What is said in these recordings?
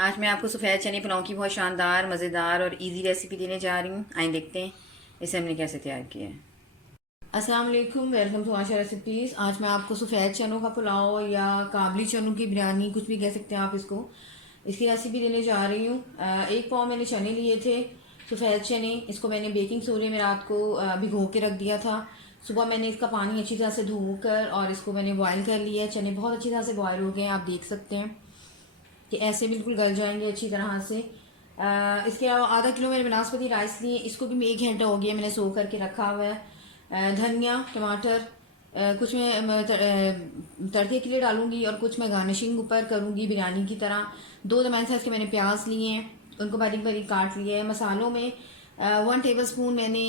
आज मैं आपको सफ़ेद चने पुलाव की बहुत शानदार, मज़ेदार और इजी रेसिपी देने जा रही हूँ। आइए देखते हैं इसे हमने कैसे तैयार किया है। अस्सलाम वालेकुम, वेलकम टू आशा रेसिपीज़। आज मैं आपको सफ़ेद चनों का पुलाव या काबली चनों की बिरयानी, कुछ भी कह सकते हैं आप इसको, इसकी रेसिपी देने जा रही हूँ। एक पाव मैंने चने लिए थे, सफ़ेद चने। इसको मैंने बेकिंग सोडे में रात को भिगो के रख दिया था। सुबह मैंने इसका पानी अच्छी तरह से धोकर और इसको मैंने बॉयल कर लिया है। चने बहुत अच्छी तरह से बॉयल हो गए हैं, आप देख सकते हैं कि ऐसे बिल्कुल गल जाएंगे अच्छी तरह से। इसके अलावा आधा किलो मैंने बनास्पति राइस लिए, इसको भी मैं 1 घंटा हो गया मैंने सो करके रखा हुआ है। धनिया, टमाटर, कुछ मैं तड़के के लिए डालूंगी और कुछ मैं गार्निशिंग ऊपर करूंगी बिरयानी की तरह। 2 दरमियान साइज के मैंने प्याज लिए हैं, उनको बारीक बारीक काट लिया है। मसालों में 1 टेबल स्पून मैंने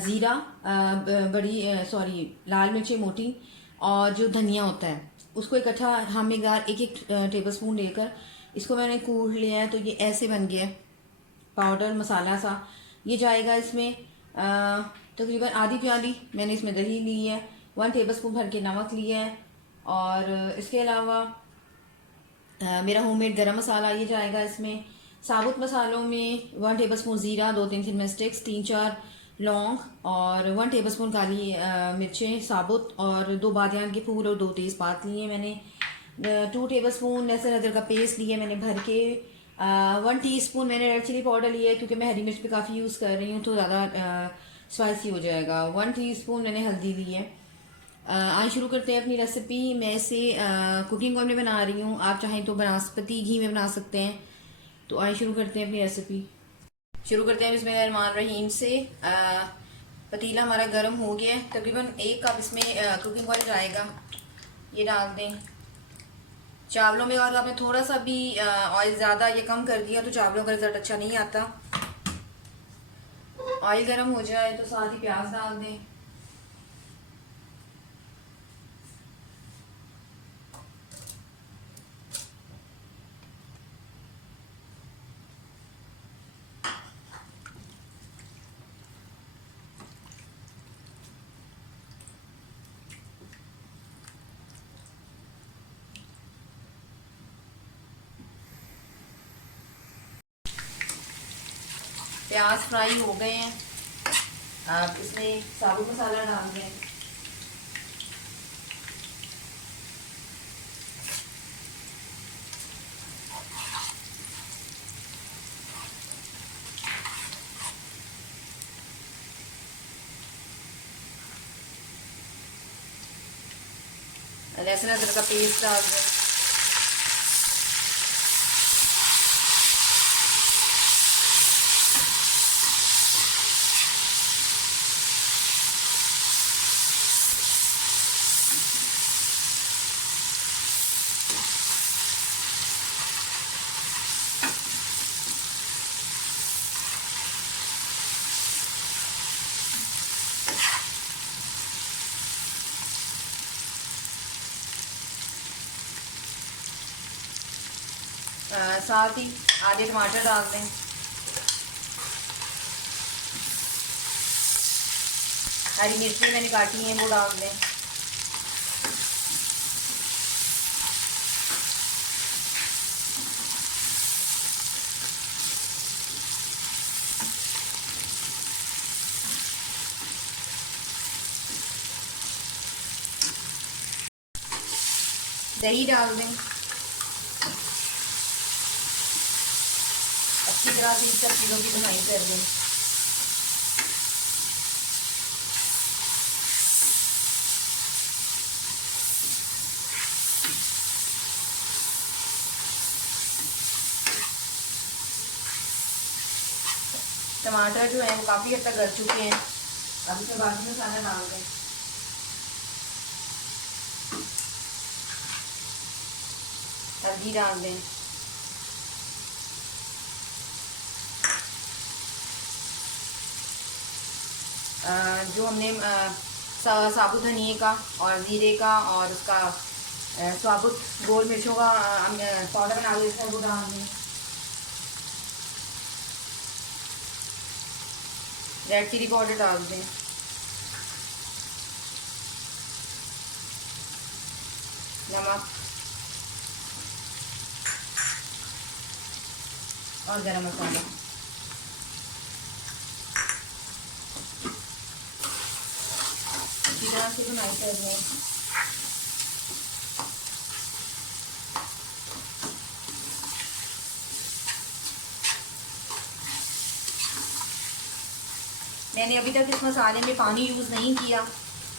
ज़ीरा, बड़ी सॉरी लाल मिर्चें मोटी, और जो धनिया होता है उसको इकट्ठा हम एक बार एक एक टेबल स्पून लेकर इसको मैंने कूट लिया है। तो ये ऐसे बन गया पाउडर मसाला सा। ये जाएगा इसमें तकरीबन आधी प्याली मैंने इसमें दही ली है, 1 टेबल स्पून भर के नमक लिया है, और इसके अलावा मेरा होममेड गरम मसाला ये जाएगा इसमें। साबुत मसालों में 1 टेबल स्पून ज़ीरा, 2-3 सिनेमन स्टिक्स, 3-4 लौंग और 1 टेबल स्पून काली मिर्चें साबुत, और 2 बादियान के फूल और 2 तेज़पात लिए मैंने। 2 टेबल स्पून लहसुन अदरक का पेस्ट लिया मैंने भर के। 1 टीस्पून मैंने रेड चिली पाउडर लिया है, क्योंकि मैं हरी मिर्च भी काफ़ी यूज़ कर रही हूँ तो ज़्यादा स्पाइसी हो जाएगा। 1 टीस्पून मैंने हल्दी ली है। आज शुरू करते हैं अपनी रेसिपी। मैं इसे कुकिंग ऑयल में बना रही हूँ, आप चाहें तो बनास्पति घी में बना सकते हैं। तो आइए शुरू करते हैं अपनी रेसिपी। शुरू करते हैं बिस्मिल्लाहिर्रहमानिर्रहीम से। पतीला हमारा गर्म हो गया है, तकरीबन 1 कप इसमें कुकिंग ऑयल जाएगा, ये डाल दें। चावलों में अगर आपने थोड़ा सा भी ऑयल ज़्यादा या कम कर दिया तो चावलों का रिजल्ट अच्छा नहीं आता। ऑयल गर्म हो जाए तो साथ ही प्याज डाल दें। प्याज फ्राई हो गए हैं, आप इसमें साबुत मसाला डाल दें। लहसुन अदरक का पेस्ट डाल दें। साथ ही आधे टमाटर डाल दें। हरी मिर्ची मैंने काटी है वो डाल दें। दही डाल दें। अच्छी तरह से इन सब चीज़ों की भुनाई कर दें। टमाटर जो है वो काफ़ी हद तक गल चुके हैं, अब इसमें बाकी मसाला डाल दें। हल्दी डाल दें। जो हमने साबुत धनिए का और ज़ीरे का और उसका साबुत गोल मिर्चों का पाउडर बना दिया था वो डाल दें। रेड चिली पाउडर डाल दें। नमक, और गरम मसाला। इसी तरह से बनाई कर लें। मैंने अभी तक इस मसाले में पानी यूज़ नहीं किया।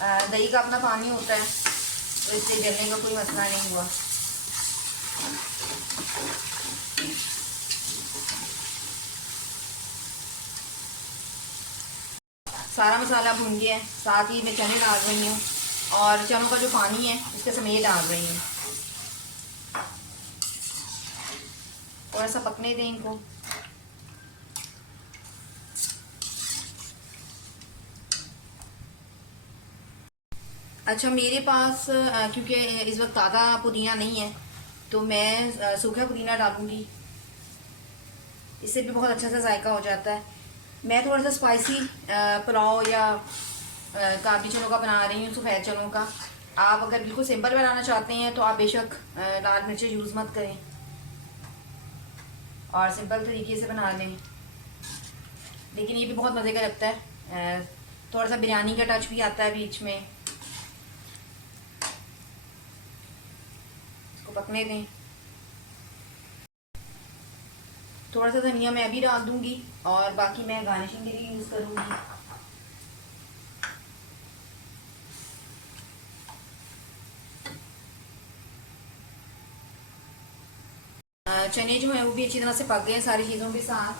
दही का अपना पानी होता है, तो इससे जलने का कोई मसला नहीं हुआ। सारा मसाला भून गया है, साथ ही मैं चने डाल रही हूँ और चनों का जो पानी है इसके समेत डाल रही हूँ। थोड़ा सा पकने दें इनको। अच्छा, मेरे पास क्योंकि इस वक्त ताज़ा पुदीना नहीं है, तो मैं सूखा पुदीना डालूंगी। इससे भी बहुत अच्छा सा जायका हो जाता है। मैं थोड़ा सा स्पाइसी पुलाव या काबली चनों का बना रही हूँ, सफ़ेद चनों का। आप अगर बिल्कुल सिंपल बनाना चाहते हैं तो आप बेशक लाल मिर्चें यूज़ मत करें और सिंपल तरीके से बना लें, लेकिन ये भी बहुत मज़े का लगता है। थोड़ा सा बिरयानी का टच भी आता है बीच में। इसको पकने दें। थोड़ा सा धनिया मैं अभी डाल दूंगी और बाकी मैं गार्निशिंग के लिए यूज़ करूंगी। चने जो है वो भी अच्छी तरह से पक गए हैं सारी चीज़ों के साथ,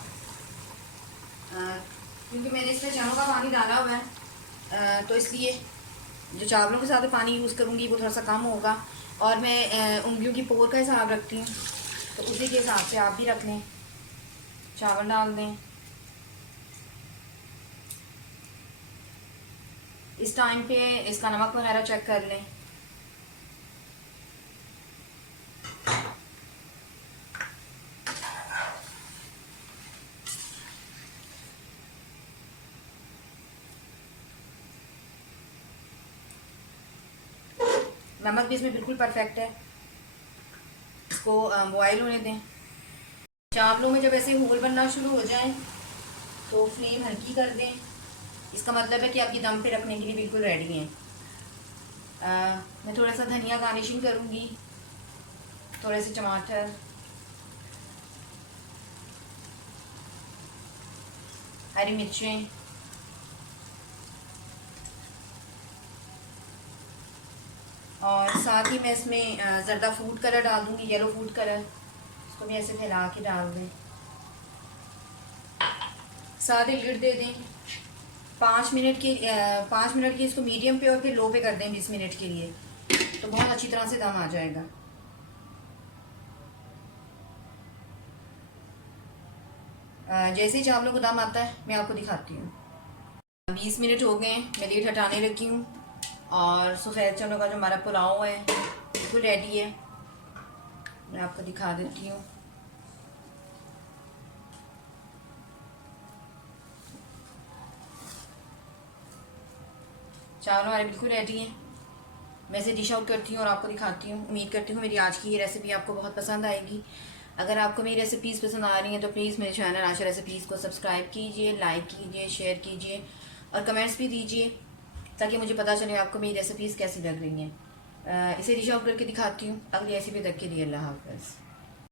क्योंकि मैंने इसमें चनों का पानी डाला हुआ है, तो इसलिए जो चावलों के साथ पानी यूज़ करूँगी वो थोड़ा सा कम होगा। और मैं उंगलियों की पोर का हिसाब रखती हूँ, तो उसी के हिसाब से आप भी रख लें। चावल डाल दें। इस टाइम पे इसका नमक वगैरह चेक कर लें। नमक भी इसमें बिल्कुल परफेक्ट है। इसको बॉयल होने दें। चावलों में जब ऐसे होल बनना शुरू हो जाए तो फ्लेम हल्की कर दें। इसका मतलब है कि आपकी दम पे रखने के लिए बिल्कुल रेडी हैं। मैं थोड़ा सा धनिया गार्निशिंग करूँगी, थोड़े से टमाटर, हरी मिर्चें और साथ ही मैं इसमें ज़र्दा फूड कलर डाल दूँगी, येलो फूड कलर। इसको भी ऐसे फैला के डाल दें। साथ ही लिड दे दें 5 मिनट की इसको मीडियम पे और फिर लो पे कर दें 20 मिनट के लिए, तो बहुत अच्छी तरह से दम आ जाएगा। जैसे ही चावलों को दम आता है मैं आपको दिखाती हूँ। 20 मिनट हो गए हैं, मैं लीड हटाने लगी हूँ और सफ़ेद चनों का जो हमारा पुलाव है बिल्कुल रेडी है। मैं आपको दिखा देती हूँ। चावल हमारे बिल्कुल रेडी हैं। मैं इसे डिश आउट करती हूँ और आपको दिखाती हूँ। उम्मीद करती हूँ मेरी आज की ये रेसिपी आपको बहुत पसंद आएगी। अगर आपको मेरी रेसिपीज़ पसंद आ रही हैं तो प्लीज़ मेरे चैनल आशा रेसिपीज़ को सब्सक्राइब कीजिए, लाइक कीजिए, शेयर कीजिए और कमेंट्स भी दीजिए, ताकि मुझे पता चले आपको मेरी रेसिपीज़ कैसी लग रही हैं। इसे डिश आउट करके दिखाती हूँ। अगली रेसिपी तक के लिए अल्लाह हाफ़िज़।